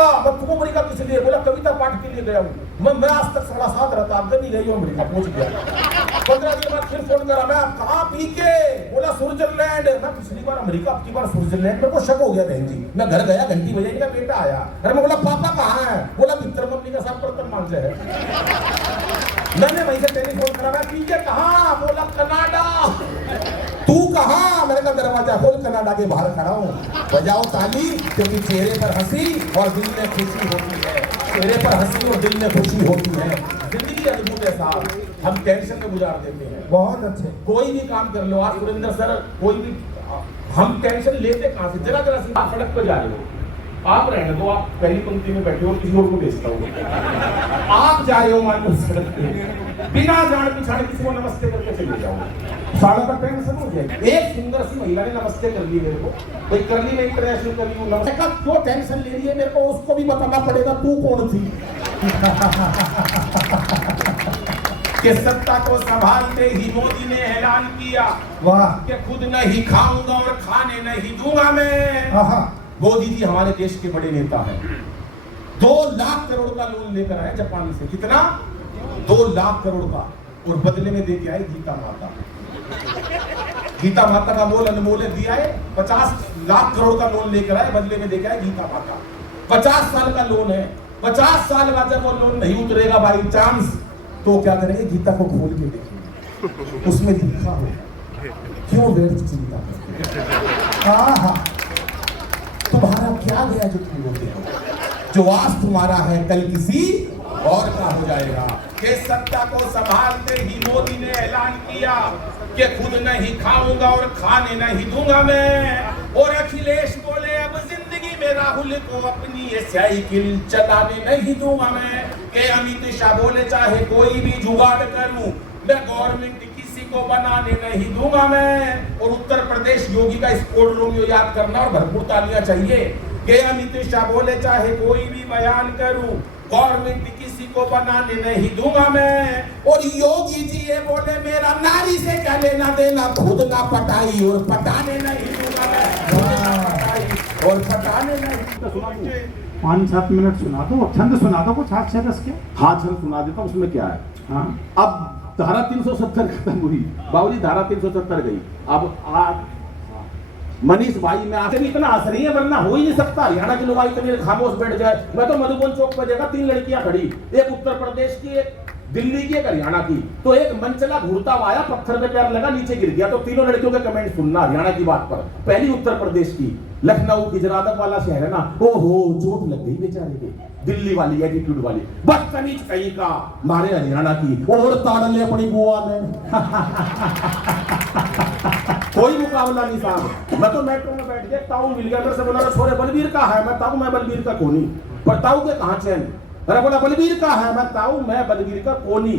मैं तुम अमेरिका किस लिए? बोला कविता पाठ के लिए गया हूँ। मैं आज तक 7.5 रहता, अब नहीं गई हूँ अमेरिका, पहुंच गया। 15 दिन बाद फिर फोन करा, मैं कहाँ पीके? बोला स्विट्जरलैंड। मैं पिछली बार अमेरिका, अब की बार स्विट्जरलैंड। मेरे को शक हो गया बहन जी। मैं घर गया, घंटी बजाई, मेरा बेटा आया। अरे मैं बोला पापा कहाँ है? बोला मित्र मम्मी का साथ बर्तन मांझे है। मैंने वहीं से टेलीफोन करा, मैं पीके कहाँ? बोला कनाडा। तू कहाँ? मैंने कहा दरवाजा खोल, कनाडा के बाहर खड़ा हूँ। बजाओ ताली, क्योंकि चेहरे पर हंसी और दिल में खुशी होती है। चेहरे पर हंसी और दिल में खुशी होती है। जिंदगी अद्भुत है साहब, हम टेंशन में गुजार देते हैं। बहुत अच्छे, कोई भी काम कर लो। आज सुरेंद्र सर, कोई भी, हम टेंशन लेते कहाँ से? जरा जरा सी, आप सड़क पर जा रहे हो, आप रहने दो, आप पहली पंक्ति में बैठे हो, किसी और को भेजता हूँ। आप जा रहे हो मान लो सड़क पे, बिना जान पहचान किसी को नमस्ते करके चले जाओ, सालों का टेंशन हो जाएगी। एक सुंदर सी महिला ने नमस्ते कर ली मेरे को, भाई कर ली, मैं इंटरनेशनल कर ली हूँ नमस्ते का, क्यों टेंशन ले रही है? मेरे को उसको भी बताना पड़ेगा तू कौन थी। कि सत्ता को संभालते ही मोदी ने ऐलान किया, वाह, कि खुद नहीं खाऊंगा और खाने नहीं दूंगा मैं। मोदी जी हमारे देश के बड़े नेता हैं। 2 लाख करोड़ का लोन लेकर आए जापान से। कितना? 2 लाख करोड़ का, और बदले में देके आए गीता माता। गीता माता का मोल अनमोल दिया है। 50 लाख करोड़ का लोन लेकर आए, बदले में देके आए गीता माता। 50 साल का लोन है। 50 साल बाद जब वो लोन नहीं उतरेगा बाई चांस, तो क्या करेंगे? गीता को खोल के देखेंगे, उसमें लिखा हो क्यों व्यर्थ चिंता करते, तुम्हारा क्या गया जो तुम रोते हो? जो आज तुम्हारा है कल किसी और का हो जाएगा। कि सत्ता को संभालते ही मोदी ने ऐलान किया कि खुद नहीं खाऊंगा और खाने नहीं दूंगा मैं। और अखिलेश बोले अब जिंदगी में राहुल को अपनी ये साइकिल चलाने नहीं दूंगा मैं। कि अमित शाह बोले चाहे कोई भी जुगाड़ करूं, मैं गवर्नमेंट किसी को बनाने नहीं दूंगा मैं। और उत्तर प्रदेश योगी का स्कोर रोमियो याद करना और भरपूर तालियां चाहिए। कि अमित शाह बोले चाहे कोई भी बयान करूं, गवर्नमेंट किसी को बनाने नहीं दूंगा मैं। और योगी जी ये बोले मेरा नारी से क्या लेना देना, खुद ना पटाई और पटाने नहीं दूंगा मैं। और पटाने नहीं। 5-7 मिनट सुना दो, छंद सुना दो कुछ हाथ से रस के। हाँ छंद सुना देता हूँ, उसमें क्या है। हाँ, अब धारा 370 खत्म हुई बाबूजी, धारा 370 गई। अब आज मनीष भाई में आके भी इतना हंस रही है, वरना हो ही नहीं सकता। हरियाणा के लोग इतने खामोश बैठ जाए। मैं तो मधुबन चौक पर देखा 3 लड़कियां खड़ी, एक उत्तर प्रदेश की, एक दिल्ली की, एक हरियाणा की। तो एक मंचला घूरता हुआ आया, पत्थर पे पैर लगा, नीचे गिर गया। तो तीनों लड़कियों के कमेंट सुनना हरियाणा की बात पर। पहली उत्तर प्रदेश की, लखनऊ गुजरात वाला शहर है ना, ओहो चोट लग गई बेचारे के। दिल्ली वाली एटीट्यूड वाली, बदतमीज कहीं का। मारे हरियाणा की, और ताड़ ले अपनी बुआ ने। कोई मुकाबला नहीं साहब। मैं तो मेट्रो में बैठ गया, ताऊ मिल गया, मेरे से बोला छोरे बलबीर का है। मैं ताऊ मैं बलबीर का कोनी। पर ताऊ के कहां चैन? अरे बोला बलबीर का है। मैं ताऊ मैं बलबीर का कोनी।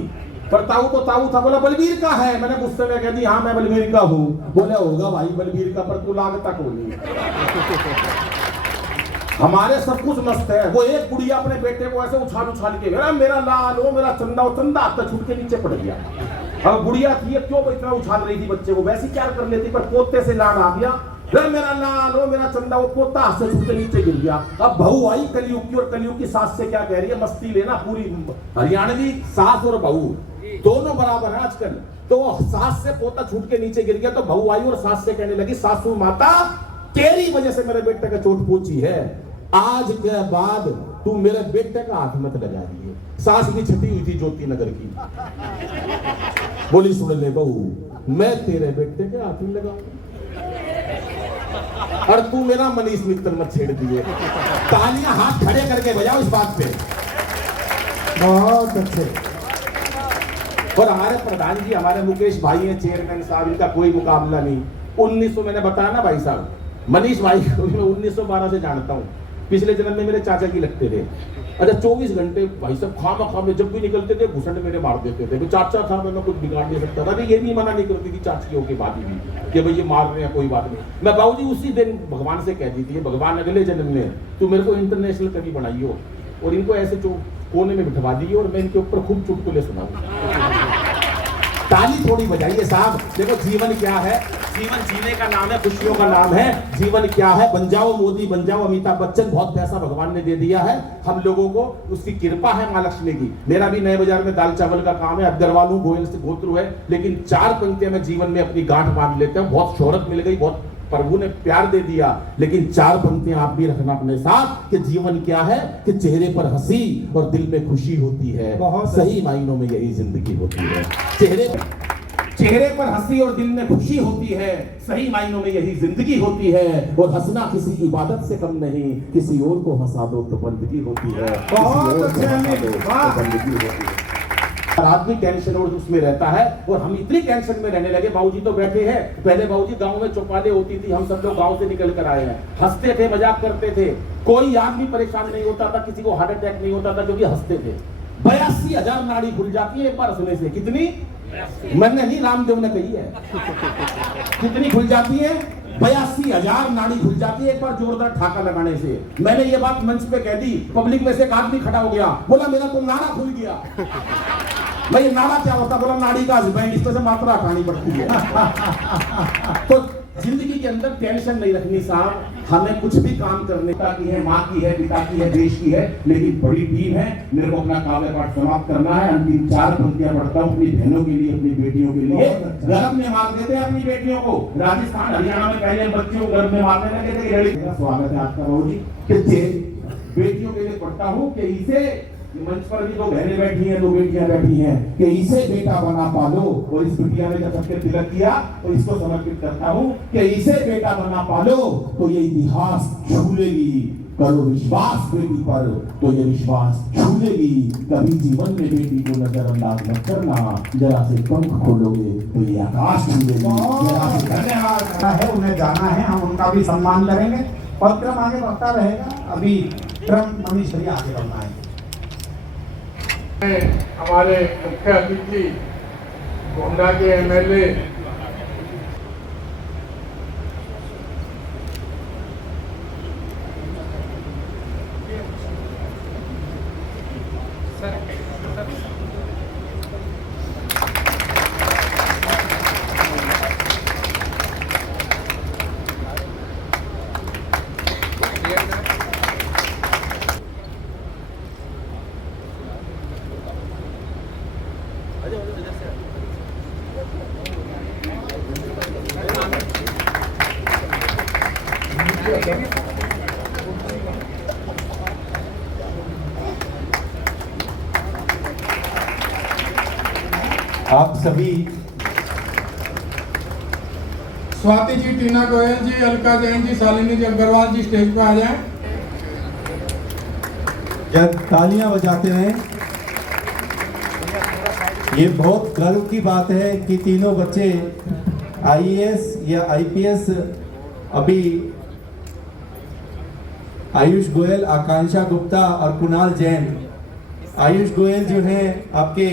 पर ताऊ तो ताऊ था, बोला बलबीर का है। मैंने गुस्से में कह दी हाँ मैं बलबीर का हूँ। बोले होगा भाई बलबीर का, पर तू लागता कोनी। हमारे सब कुछ मस्त है। वो एक बुढ़िया अपने बेटे को ऐसे उछाल उछाल के, अरे मेरा लाल हो मेरा चंदा, वो चंदा हाथ छूट के नीचे पड़ गया। अब बुढ़िया थी, क्यों इतना उछाल रही थी बच्चे को, वैसी क्या कर लेती, पर पोते से लाड आ गया। अरे मेरा लाल हो मेरा चंदा, वो पोता हाथ से छूट के नीचे गिर गया। अब बहू आई कलयुग की, और कलयुग की सास से क्या कह रही है, मस्ती लेना पूरी। हरियाणवी सास और बहू दोनों बराबर है आजकल। तो सास से पोता छूट के नीचे गिर गया, तो बहू आई और सास से कहने लगी, सासू माता तेरी वजह से मेरे बेटे का चोट पहुंची है, आज के बाद तू मेरे बेटे का हाथ मत लगा दिए। सास भी छठी हुई थी ज्योति नगर की, बोली सुन ले बहू, मैं तेरे बेटे के हाथ में लगाऊंगा और तू मेरा मनीष मित्तल मत छेड़ दिए। तालियां हाथ खड़े करके बजाओ इस बात पे। बहुत अच्छे। और हमारे प्रधान जी, हमारे मुकेश भाई हैं चेयरमैन साहब, इनका कोई मुकाबला नहीं। 1900 मैंने बताया ना भाई साहब, मनीष भाई को मैं 1912 से जानता हूँ। पिछले जन्म में मेरे चाचा की लगते थे। अच्छा 24 घंटे भाई साहब खामा में जब भी निकलते थे घुसट मेरे मार देते थे। तो चाचा था, मैं कुछ बिगाड़ नहीं सकता था। ये नहीं मना नहीं करती थी चाचियों के बाद भी कि भाई ये मार रहे हैं, कोई बात नहीं। मैं बाबूजी उसी दिन भगवान से कह दी थी, भगवान अगले जन्म में तू मेरे को इंटरनेशनल कवि बनाइयो, और इनको ऐसे जो कोने में बिठवा दिए और मैं इनके ऊपर खूब चुटकुले सुनाऊं। ताली थोड़ी बजाइए साहब। देखो जीवन क्या है, जीवन जीने का नाम है, खुशियों का नाम है। जीवन क्या है? बन जाओ मोदी, बन जाओ अमिताभ बच्चन। बहुत पैसा भगवान ने दे दिया है हम लोगों को, उसकी कृपा है मां लक्ष्मी की। मेरा भी नए बाजार में दाल चावल का काम है, अग्रवाल हूं, गोयल से गोत्र है, लेकिन 4 पंक्तियां मैं जीवन में अपनी गांठ बांध लेता हूं। बहुत शोहरत मिल गई, बहुत प्रभु ने प्यार दे दिया, लेकिन 4 पंक्तियां आप भी रखना अपने साथ कि जीवन क्या है कि चेहरे पर हंसी और दिल में खुशी होती है। बहुत सही मायनों में यही जिंदगी होती है। चेहरे पर हंसी और दिल में खुशी होती है, सही मायनों में यही जिंदगी होती है। और हंसना किसी इबादत से कम नहीं, किसी और को हंसा दो तो बंदगी होती है। बहुत बंदगी होती है। आदमी टेंशन और उसमें रहता है, और हम इतनी टेंशन में रहने लगे। बाबूजी तो बैठे हैं, पहले बाबूजी गांव में चौपाले होती थी, हम सब लोग गांव से निकल कर आए हैं। हंसते थे, मजाक करते थे, कोई आदमी परेशान नहीं होता था, किसी को हार्ट अटैक नहीं होता था, क्योंकि हंसते थे। 82,000 नाड़ी खुल जाती है एक बार हंसने से। कितनी? मैंने नहीं, रामदेव ने कही है। कितनी खुल जाती है? 82,000 नाड़ी खुल जाती है एक बार जोरदार ठाका लगाने से। मैंने ये बात मंच पे कह दी, पब्लिक में से एक आदमी खड़ा हो गया, बोला मेरा तो नाड़ा खुल गया। भाई नाड़ा क्या होता? बोला नाड़ी का हस्बैंड, इस तरह से मात्रा हटानी पड़ती है। तो जिंदगी के अंदर टेंशन नहीं रखनी साहब। हमें कुछ भी काम करने की है, माँ की है, पिता की है, देश की है, लेकिन बड़ी टीम है। मेरे को अपना काव्य पाठ समाप्त करना है। अंतिम 4 पंक्तियां पढ़ता हूँ अपनी बहनों के लिए, अपनी बेटियों के लिए। गर्भ में मार देते हैं अपनी बेटियों को। राजस्थान हरियाणा में पहले बच्चियों को गर्भ में मारने लगे थे। स्वागत है आपका बाबू जी। बेटियों के लिए पढ़ता हूँ कि इसे, मंच पर भी 2 बहनें बैठी हैं, 2 बेटियां बैठी हैं, कि इसे बेटा बना पालो। और इस बिटिया ने जब सबके तिलक किया तो इसको समर्पित करता हूँ कि इसे बेटा बना पालो तो ये इतिहास छू लेगी। करो विश्वास बेटी पर तो ये विश्वास छू लेगी। कभी जीवन में बेटी को नजरअंदाज मत करना, जरा से पंख खोलोगे तो ये आकाश छू लेगी। धन्यवाद है, उन्हें जाना है, हम उनका भी सम्मान करेंगे और क्रम आगे बढ़ता रहेगा। अभी क्रम मनीष भैया आगे बढ़ना है। हमारे मुख्य अतिथि गोंडा के एमएलए आप सभी, स्वाति जी, टीना गोयल जी, अलका जैन जी, शालिनी जी, अग्रवाल जी स्टेज पर आ जाएं। जब तालियां बजाते हैं, ये बहुत गर्व की बात है कि तीनों बच्चे आईएएस या आईपीएस, अभी आयुष गोयल, आकांक्षा गुप्ता और कुणाल जैन। आयुष गोयल जो है आपके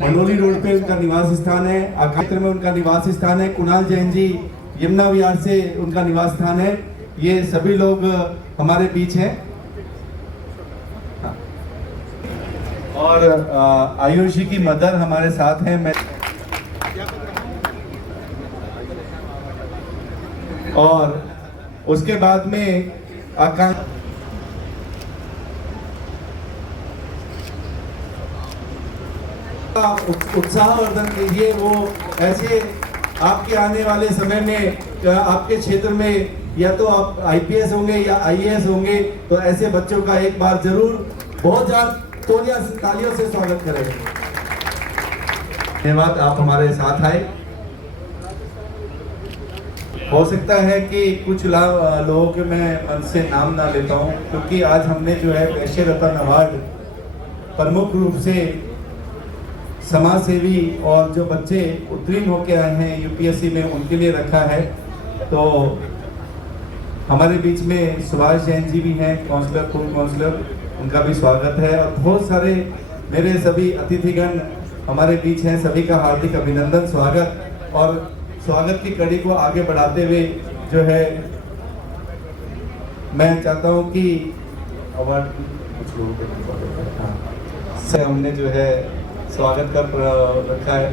मंडोली रोड पे उनका निवास स्थान है, आकांक्षा में उनका निवास स्थान है। कुणाल जैन जी यमुना विहार से उनका निवास स्थान है। ये सभी लोग हमारे बीच हैं। और आयुषी की मदर हमारे साथ हैं। मैं और उसके बाद में उत्साहवर्धन कीजिए। वो ऐसे आपके आने वाले समय में आपके क्षेत्र में या तो आप आईपीएस होंगे या आईएएस होंगे, तो ऐसे बच्चों का एक बार जरूर बहुत ज़्यादा तालियों से स्वागत करें। धन्यवाद, आप हमारे साथ आए। हो सकता है कि कुछ लोगों के मैं मन से नाम ना लेता हूं, क्योंकि आज हमने जो है पेशे रत्न अवार्ड प्रमुख रूप से समाज सेवी और जो बच्चे उत्तीर्ण होकर आए हैं यूपीएससी में उनके लिए रखा है। तो हमारे बीच में सुभाष जैन जी भी हैं, काउंसलर, पूर्व काउंसलर, उनका भी स्वागत है। और बहुत सारे मेरे सभी अतिथिगण हमारे बीच हैं, सभी का हार्दिक अभिनंदन, स्वागत। और स्वागत की कड़ी को आगे बढ़ाते हुए जो है मैं चाहता हूं कि अवार्ड से हमने जो है स्वागत कर रखा है।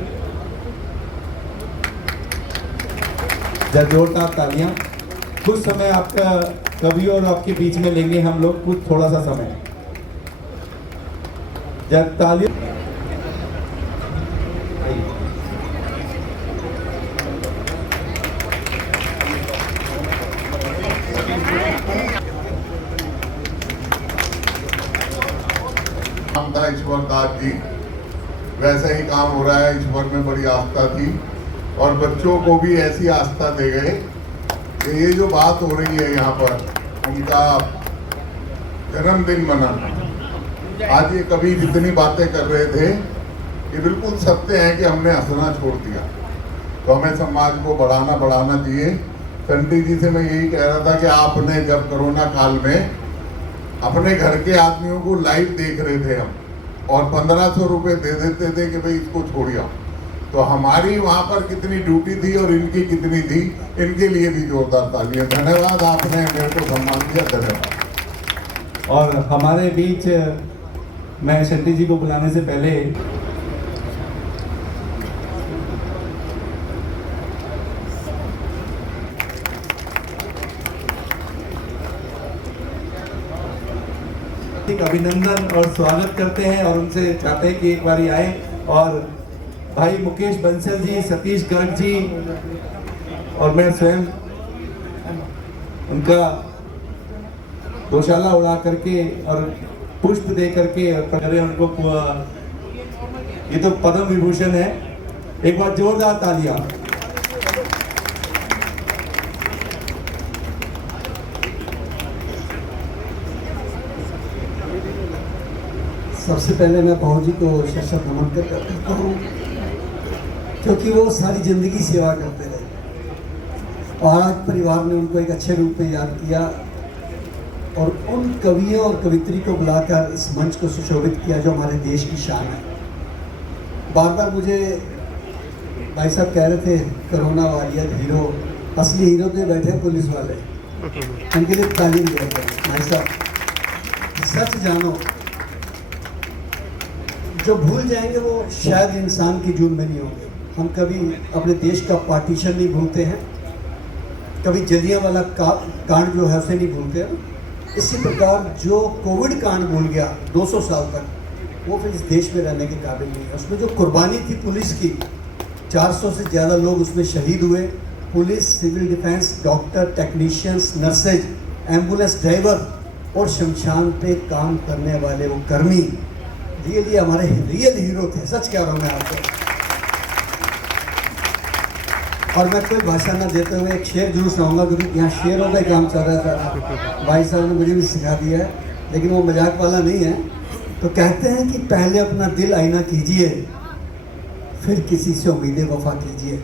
जोरदार तालियां। कुछ समय आपका कवि और आपके बीच में लेंगे हम लोग, कुछ थोड़ा सा समय। जब तालियां काम था ईश्वर दास जी, वैसा ही काम हो रहा है। ईश्वर में बड़ी आस्था थी और बच्चों को भी ऐसी आस्था दे गए कि ये जो बात हो रही है यहाँ पर, उनका जन्मदिन मनाना, आज ये कभी जितनी बातें कर रहे थे ये बिल्कुल सत्य है कि हमने हंसना छोड़ दिया। तो हमें समाज को बढ़ाना चाहिए। चंडी जी से मैं यही कह रहा था कि आपने जब कोरोना काल में अपने घर के आदमियों को लाइव देख रहे थे हम, और 1500 रुपये दे देते थे कि भाई इसको छोड़िए, तो हमारी वहाँ पर कितनी ड्यूटी थी और इनकी कितनी थी, इनके लिए भी जोरदार तालियां। धन्यवाद, आपने मेरे को सम्मान दिया, धन्यवाद। और हमारे बीच मैं शंटी जी को बुलाने से पहले अभिनंदन और स्वागत करते हैं और उनसे चाहते हैं कि एक बारी आए। और भाई मुकेश बंसल जी, सतीश गर्ग जी और मैं स्वयं उनका गौशाला उड़ा करके और पुष्प दे करके करें उनको। ये तो पद्म विभूषण है। एक बार जोरदार तालियां। सबसे पहले मैं बहू जी को शत नमन करता हूँ, क्योंकि वो सारी जिंदगी सेवा करते रहे और आज परिवार ने उनको एक अच्छे रूप में याद किया और उन कवियों और कवित्री को बुलाकर इस मंच को सुशोभित किया जो हमारे देश की शान है। बार बार मुझे भाई साहब कह रहे थे कोरोना वारियर हीरो, असली हीरो तो बैठे पुलिस वाले, उनके लिए तालीम दिया गया। भाई साहब सच जानो, जो भूल जाएंगे वो शायद इंसान की जुर्म में नहीं होंगे। हम कभी अपने देश का पार्टीशन नहीं भूलते हैं, कभी जलियांवाला कांड जो है उसे नहीं भूलते हैं। इसी प्रकार जो कोविड कांड भूल गया 200 साल तक, वो फिर इस देश में रहने के काबिल नहीं है। उसमें जो कुर्बानी थी पुलिस की, 400 से ज़्यादा लोग उसमें शहीद हुए। Police, civil defence, doctor, technicians, nurses, ambulance driver और शमशान पे काम करने वाले वो कर्मी रियली हमारे रियल हीरो थे। सच कह रहा हूँ मैं आपको। और मैं कोई भाषा ना देते हुए एक शेर जरूर सुनाऊंगा, क्योंकि यहाँ शेरों का काम चल रहा था। भाई साहब ने मुझे भी सिखा दिया है, लेकिन वो मजाक वाला नहीं है। तो कहते हैं कि पहले अपना दिल आईना कीजिए, फिर किसी से उम्मीदें वफा कीजिए।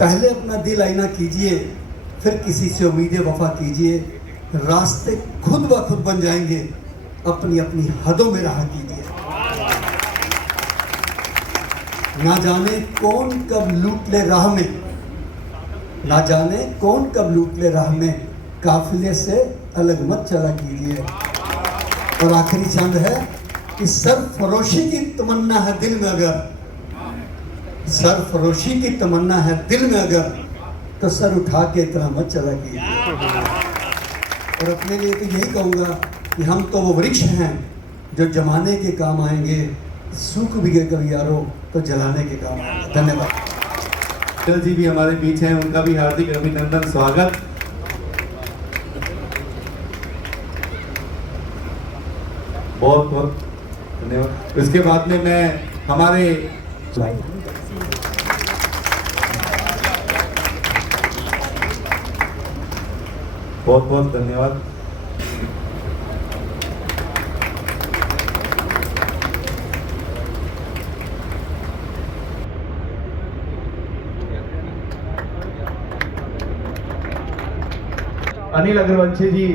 पहले अपना दिल आईना कीजिए, फिर किसी से उम्मीदें वफा कीजिए। रास्ते खुद ब खुद बन जाएंगे, अपनी अपनी हदों में रहा कीजिए। ना जाने कौन कब लूट ले राह में, ना जाने कौन कब लूट ले राह में, काफिले से अलग मत चला कीजिए। और आखिरी चंद है कि सरफरोशी की तमन्ना है दिल में अगर, सरफरोशी की तमन्ना है दिल में अगर, तो सर उठा के इतना मत चला कीजिए। और अपने लिए तो यही कहूँगा कि हम तो वो वृक्ष हैं जो जमाने के काम आएंगे, सूख भी गए कभी यारो तो जलाने के काम आएंगे। धन्यवाद। अटल जी भी हमारे बीच हैं, उनका भी हार्दिक अभिनंदन, स्वागत। बहुत बहुत धन्यवाद। इसके बाद में मैं हमारे बहुत बहुत धन्यवाद। अनिल अग्रवंशी जी,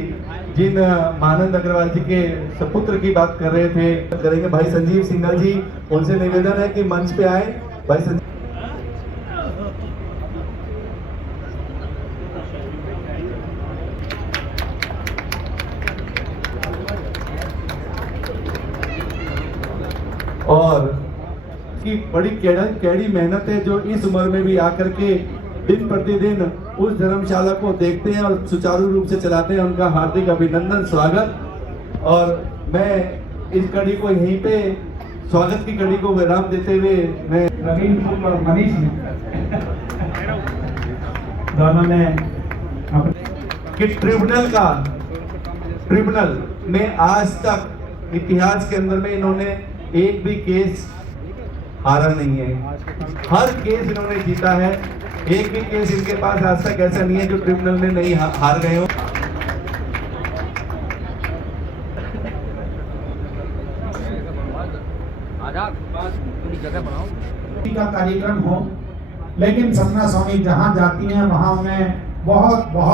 जिन महानंद अग्रवाल जी के सपुत्र की बात कर रहे थे, करेंगे भाई संजीव सिंघल जी। उनसे निवेदन है कि मंच पे आए। भाई संजीव और की बड़ी कैड़ी मेहनत है जो इस उम्र में भी आकर के दिन प्रतिदिन उस धर्मशाला को देखते हैं और सुचारू रूप से चलाते हैं, उनका हार्दिक अभिनंदन, स्वागत। और मैं इस कड़ी को यहीं पे स्वागत की कड़ी को विराम देते हुए मैं रवीन फूल और मनीष दोनों ने कि ट्रिब्यूनल में आज तक इतिहास के अंदर में इन्होंने एक भी केस हारा नहीं है, हर केस इन्होंने जीता है। एक भी केस इनके पास आज तक ऐसा नहीं है जो ट्रिब्यूनल में नहीं हार गए हो। का कार्यक्रम हो, लेकिन सपना स्वामी जहाँ जाती हैं वहाँ उन्हें बहुत बहुत